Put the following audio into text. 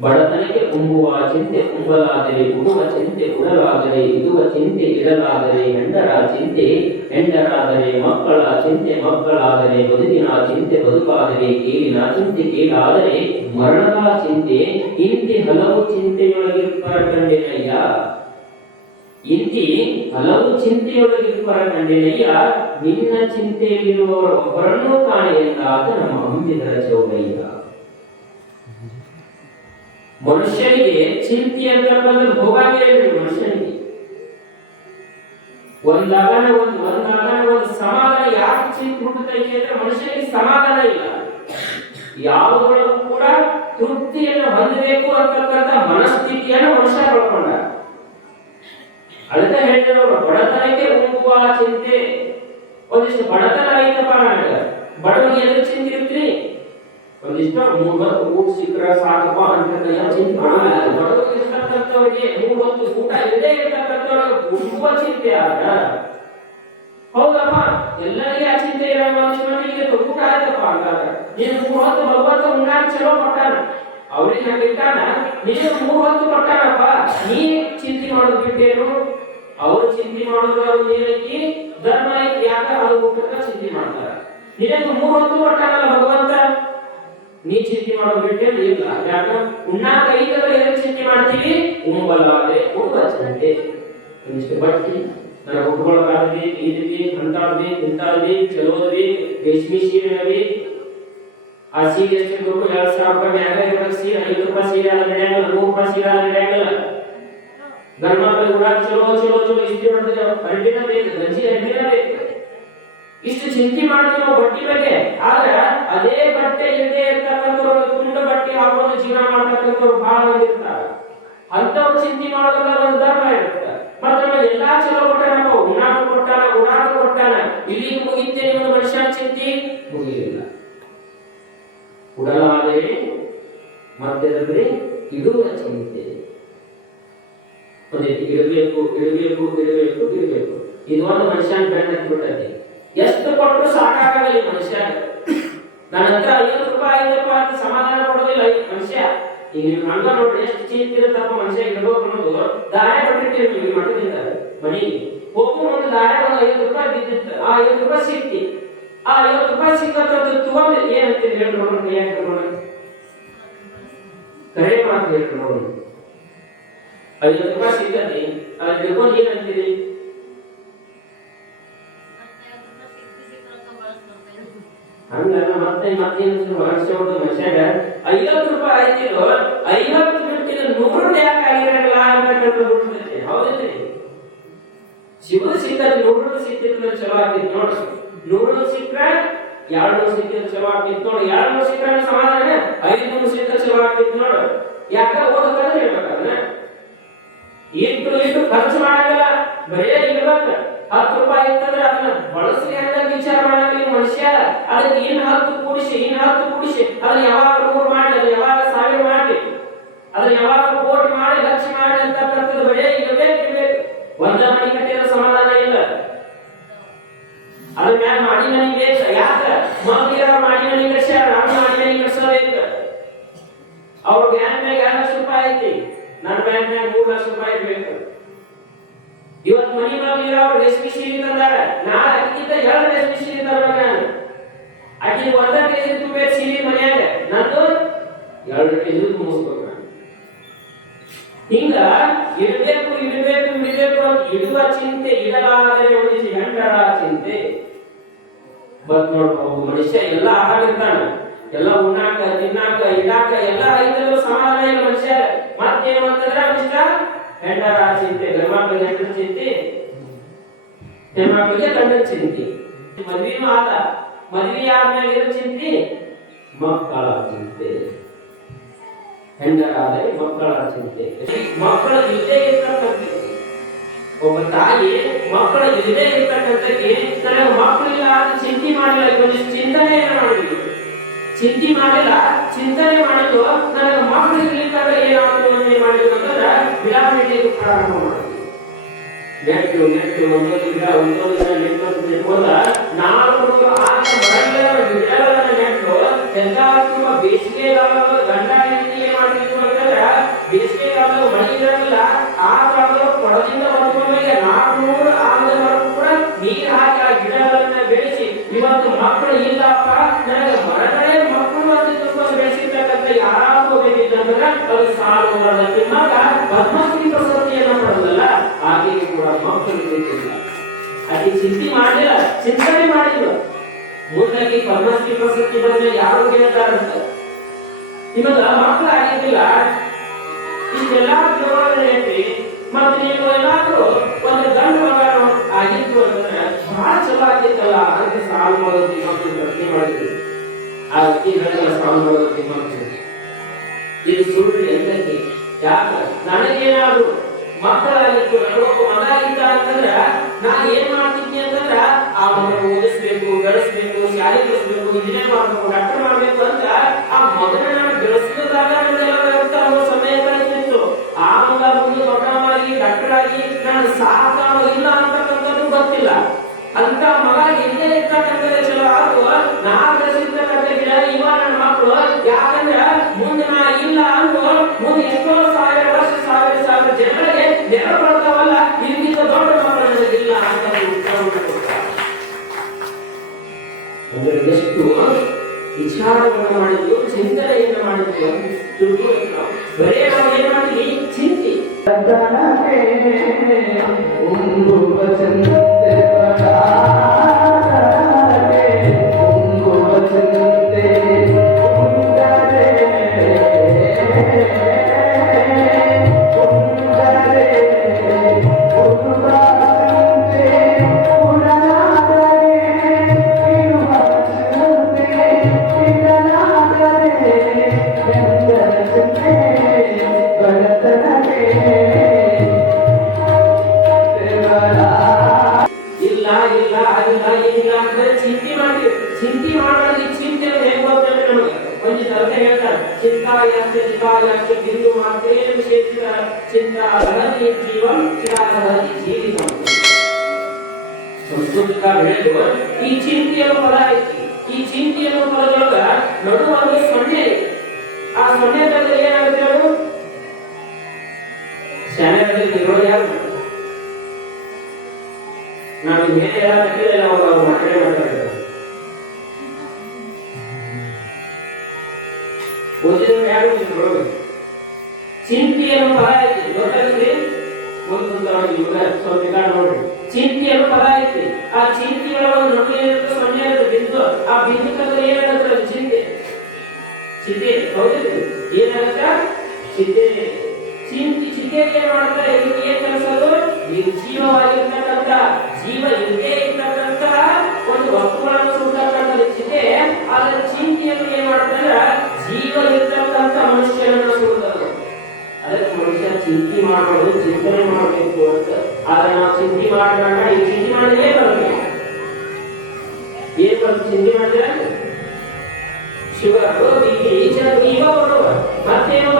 ಬಡತನಕ್ಕೆ ಉಂಬುವ ಚಿಂತೆ ಉಂಬಲಾದರೆ ಉಡುವ ಚಿಂತೆ ಉಡಲಾದರೆ ಇದುವ ಚಿಂತೆ ಇಡಲಾದರೆ ಹೆಂಡರ ಚಿಂತೆ ಹೆಂಡರಾದರೆ ಮಕ್ಕಳ ಚಿಂತೆ ಮಕ್ಕಳಾದರೆ ಬದುಕಿನ ಚಿಂತೆ ಬದುಕಾದರೆ, ಕೇಳಿನ ಚಿಂತೆ ಕೇಳಾದರೆ ಮರಣದ ಚಿಂತೆ. ಇಂತಿ ಹಲವು ಚಿಂತೆಯೊಳಗೆ ಪರಕಂಡೆನಯ್ಯ ಇಂತಿ ಹಲವು ಚಿಂತೆಯೊಳಗೆ ಪರಕಂಡೆನಯ್ಯ ನಿನ್ನ ಚಿಂತೆಯಲ್ಲಿರುವವರ ಒಬ್ಬರನ್ನೂ ಕಾಣೆ ಎಂದಾದ ನಮ್ಮ ಅಂಬಿದರ ಚೌಡಯ್ಯ ಮನುಷ್ಯನಿಗೆ ಚಿಂತೆ ಅಂತ ಬಂದ್ರೆ ಹೋಗಾಗೆ ಮನುಷ್ಯನಿಗೆ. ಒಂದಾಗನ ಒಂದು ಒಂದಾಗನ ಒಂದು ಸಮಾಧಾನ ಯಾಕೆ ಚಿಂತೆ ಹುಟ್ಟುತ್ತೈತೆ ಅಂದ್ರೆ ಮನುಷ್ಯನಿಗೆ ಸಮಾಧಾನ ಇಲ್ಲ. ಯಾವುದರೊಳಗೂ ಕೂಡ ತೃಪ್ತಿಯನ್ನು ಹೊಂದಬೇಕು ಅಂತಕ್ಕಂಥ ಮನಸ್ಥಿತಿಯನ್ನು ಮನುಷ್ಯ ಕಳ್ಕೊಂಡ ಅದಕ್ಕೆ ಹೇಳಿದ್ರು ಬಡತನಕ್ಕೆ ಹೋಗುವ ಚಿಂತೆ. ಒಂದಿಷ್ಟು ಬಡತನ ಐತಪ್ಪ ನನಗ ಬಡವನಿಗೆ ಎಲ್ಲಿ ಚಿಂತೆ ಇರ್ತೀರಿ ಒಂದಿಷ್ಟು ಮೂರ್ ಹೊತ್ತು ಚಿಂತೆ ಇರ್ತಕ್ಕಂಥವ್ರಿಗೆ ಮೂರ್ ಹೌದಪ್ಪ, ಎಲ್ಲರಿಗೆ ಚಿಂತೆ ಇರೋ ಮನುಷ್ಯನಿಗೆ ಊಟ ನೀನು ಭಗವಂತ ಉಣ್ಣಾಕ ಚಲೋ ಕೊಟ್ಟಾನ ನೀನು ಮೂರ್ ಕೊಟ್ಟಾನಪ್ಪ ನೀ ಚಿಂತೆ ಮಾಡೋದು ಬಿಟ್ಟೇನು? ಅವ್ರು ಚಿಂತೆ ಧರ್ಮ ಐತಿ ಯಾಕ ಚಿಂತೆ ಮಾಡ್ತಾರ. ನಿನಗೆ ಮೂರು ಹೊತ್ತು ಭಗವಂತ? ನೀ ಚಿಂತೆ ಮಾಡೋದು ಬಿಟ್ಟೇನು ಇಲ್ಲ ಯಾಕ ಉಣ್ಣಾಕ ಐತಂದ್ರೆ ಎದಕ್ಕೆ ಚಿಂತೆ ಮಾಡ್ತೀವಿ ಉಂಬಲಾದೆ ಉಡುವ ಚಿಂತೆ ಒಂದಿಷ್ಟು ಬಟ್ಟಿ ನನಗೆ ಉಟ್ಕೊಳ್ಳೋಕಾಗದೆ ಇದಿದೆ ಅಂತಾಳ್ದೆ ಇಂತಾಳ್ದೆ ಚಲೋದ್ವಿ ರೇಷ್ಮೆ ಸೀರೆ ಬೇಕು ಆ ಸೀರೆ ಎಷ್ಟು ಬೇಕು ಎರಡ್ ಸಾವಿರ ರೂಪಾಯಿ ಮ್ಯಾಗ ಇರೋ ಸೀರೆ ಐದು ರೂಪಾಯಿ ಸೀರೆ ಅಲ್ಲ ನಡೆಯಂಗಿಲ್ಲ ನೂರು ರೂಪಾಯಿ ಸೀರೆ ಅಲ್ಲ ನಡೆಯಂಗಿಲ್ಲ ಗಂಡ ಮಕ್ಕಳಿಗೆ ಉಡಾಕ ಚಲೋ ಚಲೋ ಚಲೋ ಇಸ್ತ್ರಿ ಮಾಡಿದ್ರೆ ಹರಡಿನ ಬೇಕು ಗಂಜಿ ಹರಡಿನ ಬೇಕು ಇಷ್ಟು ಚಿಂತೆ ಮಾಡ್ತೀವಿ ನಾವು ಬಟ್ಟೆ ಬಗ್ಗೆ. ಆದ್ರೆ ಅದೇ ಬಟ್ಟೆ ಇಲ್ಲದೆ ಇರ್ತಕ್ಕಂಥವ್ರು ತುಂಡ ಬಟ್ಟೆ ಹಾಕೊಂಡು ಜೀವನ ಮಾಡ್ತಕ್ಕಂಥವ್ರು ಬಹಳ ಮಂದಿ ಇರ್ತಾರೆ. ಅಂತವ್ರು ಚಿಂತೆ ಮಾಡೋದಲ್ಲ ಒಂದು ಧರ್ಮ ಇರುತ್ತೆ. ಮತ್ತೆ ನಮಗೆ ಎಲ್ಲಾ ಚಲೋ ಕೊಟ್ಟಾನಪ್ಪ ಉಣ್ಣಾಕ ಕೊಟ್ಟಾನ ಉಡಾಕ ಕೊಟ್ಟಾನ. ಇಲ್ಲಿ ಮುಗಿತೆ ನಿಮ್ಮ ಮನುಷ್ಯನ ಚಿಂತೆ? ಮುಗಿಯಿಲ್ಲ ಉಡಲಾದರೆ ಮಧ್ಯದಲ್ಲಿ ಇಡುವ ಚಿಂತೆ. ಅದೇ, ಇಡಬೇಕು ಇಡಬೇಕು ಇಡಬೇಕು ಇಡಬೇಕು. ಇದು ಒಂದು ಮನುಷ್ಯನ ಬೆನ್ನ ಹತ್ಬಿಟ್ಟೈತಿ ಎಷ್ಟು ಕೊಟ್ಟರು ಸಾಕಾಗಲಿ ಮನುಷ್ಯ. ನನ್ನ ಹತ್ರ ಐವತ್ತು ರೂಪಾಯಿ ಐದಪ್ಪ ಅಂತ ಸಮಾಧಾನ ಕೊಡೋದಿಲ್ಲ ಮನುಷ್ಯ. ಈಗ ನೀವು ಹಂಗ ನೋಡ್ರಿ, ಎಷ್ಟು ಚೀಪ್ ಇರುತ್ತಪ್ಪ ಮನುಷ್ಯ ಇಡಬೇಕು ಅನ್ನೋದು ದಾರೆ ಕೊಟ್ಟಿರ್ತೀವಿ ನೀವು ಮಠದಿಂದ. ಮನೆಗೆ ಹೋಗು ಒಂದು ದಾರೆ ಒಂದು ಐವತ್ತು ರೂಪಾಯಿ ಬಿದ್ದಿತ್ತು. ಆ ಐವತ್ತು ರೂಪಾಯಿ ಸಿಕ್ತಿ ಆ ಐವತ್ತು ರೂಪಾಯಿ ಸಿಕ್ಕಂತದ್ದು ತಗೊಂಡು ಏನಂತೀರಿ ಹೇಳಿ ನೋಡೋಣ ಯಾಕೆ ನೋಡೋಣ ಕರೆ ಮಾತು ಹೇಳಿ ನೋಡೋಣ. ಐವತ್ತು ರೂಪಾಯಿ ಸಿಕ್ಕತಿ ಅಲ್ಲಿ ತಿಳ್ಕೊಂಡು ಏನಂತೀರಿ? ಹಂಗಲ್ಲ ಮತ್ತೆ ಮತ್ತೇನು ವರ್ಷೋದು ಮನುಷ್ಯಾಗ ಐವತ್ತು ರೂಪಾಯಿ ಆಯ್ತಿರೋ ಐವತ್ತು ಮಿಂಚಿನ ನೂರು ಯಾಕೆ ಆಗಿರಲ್ಲ ಅಂತಕ್ಕಂಥದ್ದು ಹೌದಿಲ್ರಿ ಶಿವ ಸಿಕ್ಕದ ನೂರು ಸಿಕ್ಕಿದ್ರೆ ಚಲೋ ಆಗ್ತಿತ್ತು ನೋಡಿ ನೂರು ಸಿಕ್ಕ್ರೆ ಎರಡು ಸಿಕ್ಕಿದ್ರೆ ಚಲೋ ಆಗ್ತಿತ್ತು ನೋಡಿ ಎರಡು ನೂರು ಸಿಕ್ಕರೆ ಸಮಾಧಾನ ಐದು ನೂರು ಸಿಕ್ಕರೆ ಚಲೋ ಆಗ್ತಿತ್ತು ನೋಡು ಯಾಕೆ? ಓದಕ್ಕಂದ್ರೆ ಹೇಳ್ಬೇಕಂದ್ರೆ ಇಟ್ಟು ಇಟ್ಟು ಖರ್ಚು ಮಾಡಂಗಿಲ್ಲ. ಬರೇ ಇರ್ಬೇಕು ಹತ್ತು ರೂಪಾಯಿ ಇತ್ತಂದ್ರೆ ಅದನ್ನ ಬಳಸಲಿ ಅಂತ ವಿಚಾರ ಈ ಮನುಷ್ಯ. ಅದಕ್ಕೆ ಏನ್ ಹತ್ತು ಕೂಡಿಸಿ, ಇನ್ ಹತ್ತು ಕೂಡಿಸಿ. ಅದನ್ನ ಯಾವಾಗ ನೂರು ಮಾಡಿ ಅದನ್ನ ಯಾವಾಗ ಸಾವಿರ ಮಾಡಿ ಅದನ್ನ ಯಾವಾಗ ಕೋಟಿ ಮಾಡಿ ಲಕ್ಷ ಮಾಡಿ ಅಂತ ಬರೇ ಇರಬೇಕು ಇರ್ಬೇಕು ಒಂದ ಮನೆ ಕಟ್ಟಿರೋ ಸಮಾಧಾನ ಇಲ್ಲ. ಅದ್ರ ಮ್ಯಾಲ ಮಾಡಿ ನನಗೆ ಬೇಕು. ಯಾಕ? ಮಗಳಿರ ಮಾಡಿ ನನಗೆ ಕಟ್ಸ್ಯಾರ ನಾನು ಮಾಡಿ ನನಗೆ ಕಷ್ಟ ಅವ್ರ ಬ್ಯಾಂಕ್ ಮ್ಯಾಗ ಎರಡು ಲಕ್ಷ ರೂಪಾಯಿ ಐತಿ? ನನ್ನ ಬ್ಯಾಂಕ್ ನಾಗ ಮೂರು ಲಕ್ಷ ರೂಪಾಯಿ ಬೇಕು ಇವತ್ತು ಮನಿ ಮಗಳಿರ ಅವ್ರು ರೇಷ್ಮೆ ಸೀರೆ ತಂದಾರ. ನಾಳೆ ಅಕ್ಕಿಂತ ಎರಡು ರೇಷ್ಮೆ ಸೀರೆ ತರ್ಬೇಕು ನಾನು. ಅಕ್ಕಿ ಒಂದ ಕೆಜಿ ತುಂಬಬೇಕು ಸೀರೆ ಮನ್ಯಾಗ. ನಂದು ಎರಡು ಕೆಜಿ ಮುಗಿಸ್ಬೇಕು ನಾನು. ಹಿಂಗ ಇಡಬೇಕು ಇಡಬೇಕು ಇಡಬೇಕು ಅಂತ ಇಡುವ ಚಿಂತೆ ಇಡಲಾದರೆ ಉಳಿಸಿ ಹೆಂಡರ ಚಿಂತೆ. ಬಟ್ ನೋಡ್ಬೋದು ಮನುಷ್ಯ ಎಲ್ಲ ಆರಾಮಿರ್ತಾನ ಎಲ್ಲ ಉಣ್ಣಾಕ, ತಿನ್ನಾಕ, ಇಡಾಕ ಎಲ್ಲ ಐದಲ್ಲೂ ಸಮಾಧಾನ ಇಲ್ಲ ಮತ್ತೇನು ಅಂತಂದ್ರೆ ಅವಿಷ್ಟ ಹೆಂಡರ ಚಿಂತೆ ಗಂಡ್ಮಕ್ಳಿಗೆ ಹೆಂಡರ ಚಿಂತೆ ಹೆಣ್ಮಕ್ಳಿಗೆ ಗಂಡನ ಚಿಂತೆ ಮದ್ವೆನೂ ಆದ ಮದ್ವೆ ಆದ್ಮೇಲೆ ಇರೋ ಚಿಂತೆ ಮಕ್ಕಳ ಚಿಂತೆ ಹೆಂಡರಾದರೆ ಮಕ್ಕಳ ಚಿಂತೆ ಮಕ್ಕಳ ಇಲ್ಲದೆ ಇರ್ತಕ್ಕಂಥ ಒಬ್ಬ ತಾಯಿ ಮಕ್ಕಳ ಇಲ್ಲದೆ ಇರ್ತಕ್ಕಂಥಕ್ಕೆ ನನಗೆ ಮಕ್ಕಳಿಲ್ಲ ಆದ ಚಿಂತೆ ಮಾಡಿಲ್ಲ. ಚಿಂತನೆ ಮಾಡಿದ್ವಿ ಚಿಂತೆ ಮಾಡಿಲ್ಲ, ಚಿಂತನೆ ಮಾಡಿದ್ದು ನನಗೆ ಮಕ್ಕಳು ಇರ್ಲಿಕ್ಕಾದ್ರೆ ಏನಾದ್ರು ಅಂತಂದ್ರೆ ವಿಳಾಪಡಿಗೆ ಪ್ರಾರಂಭ ಮಾಡಿದ್ವಿ ನೆಟ್ಟು ಒಂದೊಂದು ಗಿಡ ಒಂದೊಂದು ಗಿಡ ನೆಟ್ಟು ನೆಟ್ಕೊಂಡ ನಾಲ್ಕು ಆರು ನೆಟ್ಟು ಚಂದ್ರಾತ್ಮ ಬೇಸಿಗೆಗಾಲ ಗಂಡ ಪದ್ಮಶ್ರೀ ಪ್ರಶಸ್ತಿಯನ್ನ ಪಡೆದಲ್ಲ ಆಕೆಗೆ ಕೂಡ ಮಕ್ಕಳು ಬೇಕಿಲ್ಲ ಆಕೆ ಚಿಂತೆ ಮಾಡಿಲ್ಲ ಚಿಂತನೆ ಮಾಡಿಲ್ಲ. ಮುಂದಾಗಿ ಪದ್ಮಶ್ರೀ ಪ್ರಶಸ್ತಿ ಬಂದ್ರೆ ಯಾರು ಕೇಳ್ತಾರಂತ ಇವಾಗ ಮಕ್ಕಳು ಆಗಿದ್ದಿಲ್ಲ. ಇಷ್ಟೆಲ್ಲ ಜೋರಾಗಿ ಮತ್ತೆ ನೀವು ಏನಾದ್ರು ಒಂದು ಗಂಡ ಮಗ ಆಗಿತ್ತು ಅಂದ್ರೆ ಬಹಳ ಚಲೋ ಆಗಿತ್ತಲ್ಲ ಅಂತ ಸಾಲು ಮಾಡೋದು ಮಕ್ಕಳು ಪ್ರಶ್ನೆ ಮಾಡಿದ್ರು. ಆ ವ್ಯಕ್ತಿ ಸಾಲು ಮಾಡೋದು ಮಕ್ಕಳು ಇದು ಸುಳ್ಳು ಎಂದಕ್ಕೆ ಯಾಕ ನನಗೇನಾದ್ರು ಮಕ್ಕಳಾಗಿತ್ತು ನನಗೊಬ್ಬ ಮಗ ಆಗಿದ್ದ ಅಂತಂದ್ರ ನಾನು ಏನ್ ಮಾಡ್ತಿದ್ದೆ ಅಂತಂದ್ರ ಆ ಮಗನ ಓದಿಸ್ಬೇಕು, ಬೆಳೆಸ್ಬೇಕು, ಶಾಲೆ ಕಳಿಸ್ಬೇಕು ಇಂಜಿನಿಯರ್ ಮಾಡ್ಬೇಕು ಡಾಕ್ಟರ್ ಮಾಡ್ಬೇಕು ಅಂತ ಆ ಮಗನ ನಾನು ಬೆಳೆಸಿದಾಗ ಅಂತ ಸಮಯ ಕಳಿಸ್ತಿತ್ತು ಆ ಮಗ ಮುಂದೆ ಮಕ್ಕಳಾಗಿ ಡಾಕ್ಟರ್ ಆಗಿ ನಾನು ಸಾಕಾವ ಇಲ್ಲ ಅಂತಕ್ಕಂಥದ್ದು ಗೊತ್ತಿಲ್ಲ. ಅಂತ ಮಗ ಎಲ್ಲೇ ಇರ್ತಕ್ಕಂಥದ್ದು ಚಲೋ ಆದ್ರೂ ನಾ ಬೆಳೆಸಿರ್ತಕ್ಕಂಥ ಗಿಡ ಇವ ನನ್ನ ಮಕ್ಕಳು ಯಾಕಂದ್ರೆ ಮುಂದೆ ನಾ ಇಲ್ಲ ಅಂದು ಮುಂದೆ ಎಷ್ಟೋ ಸಾವಿರ ವರ್ಷ, ಸಾವಿರ ಸಾವಿರ ಜನರಿಗೆ ನೆರವು ಬರ್ತಾವಲ್ಲ ಇದಕ್ಕಿಂತ ದೊಡ್ಡ ಮಕ್ಕಳು ನನಗಿಲ್ಲ ಅಂತ ಅಂದರೆ ಎಷ್ಟು ವಿಚಾರವನ್ನು ಮಾಡಿದ್ದು, ಚಿಂತನೆಯನ್ನು ಮಾಡಿದ್ದು. ಬರೇ ನಾವು ಏನ್ ಮಾಡ್ತೀವಿ ಚಿಂತೆ ಇಲ್ಲ ಚಿಂತಾ ರಹತಿ ಜೀವಂ ಚಿರಾರಹತಿ ಜೀವಿತಂ ಸಂಸ್ಕೃತಿಕ ಬೆಳೆದು ಈ ಚಿಂತೆಯ ಪದ ಐತಿ ಈ ಚಿಂತೆಯ ಪದದೊಳಗ ನಡು ಒಂದು ಸೊನ್ನೆ ಐತಿ. ಆ ಸೊನ್ನೆ ತೆಗೆದ್ರೆ ಏನಾಗುತ್ತೆ ಅದು ಶಾಲೆಗಳಲ್ಲಿ ಇರೋರು ಯಾರು ನಾವು ಮೇಲೆ ಎಲ್ಲ ತಪ್ಪಿದ್ರೆ ಅವರು ಅವ್ರು ಮಾತಾಡೇ ಮಾತಾಡ್ತಾರೆ ಓದಿದ್ರೆ ಯಾರು ಇದ್ರೊಳಗೆ ಚಿಂತೆ ಅನ್ನೋ ಪದ ಐತಿ ಒಂದು ಇವಾಗ ಸ್ವಲ್ಪ ಈಗ ನೋಡ್ರಿ ಚಿಂತೆ ಅನ್ನೋ ಪದ ಐತಿ ಆ ಚಿಂತೆ ನೋಡಿ ನಡುವೆ ಇರುತ್ತೆ ಸೊನ್ನೆ ಬಿಂದು, ಆ ಬಿಂದು ತಂದ್ರೆ ಏನಾಗುತ್ತೆ ಚಿಂತೆ ಚಿಂತೆ ಹೌದಿಲ್ಲ ಏನಾಗುತ್ತೆ? ಚಿಂತೆ ಚಿಂತೆ ಚಿಂತೆಗೆ ಏನ್ ಮಾಡ್ತಾರೆ? ಇದಕ್ಕೆ ಏನ್ ಕಲಿಸೋದು? ಇದು ಜೀವವಾಗಿರ್ತಕ್ಕಂತ ಜೀವ ಇಲ್ಲದೆ ಇರ್ತಕ್ಕಂಥ ಒಂದು ವಸ್ತುಗಳನ್ನು ಸುಡ್ತಕ್ಕಂಥ ಚಿಂತೆ ಅದರ ಚಿಂತೆಯನ್ನು ಏನ್ ಮಾಡ್ತಾರೆ? ಚಿಂತೆ ಮಾಡೋದು ಚಿಂತನೆ ಮಾಡಬೇಕು ಅಂತ ಆದ್ರೆ ನಾವು ಚಿಂತೆ ಮಾಡೋಣ ಈ ಚಿಂತೆ ಮಾಡಿದ್ರೆ ಏನ್ ಬರುತ್ತೆ ಏನ್ ಬರುತ್ತೆ ಚಿಂತೆ ಮಾಡಿದ್ರೆ ಶುಗರ್ ಬಿಪಿ ಇವ ಬರುವ ಮತ್ತೇನು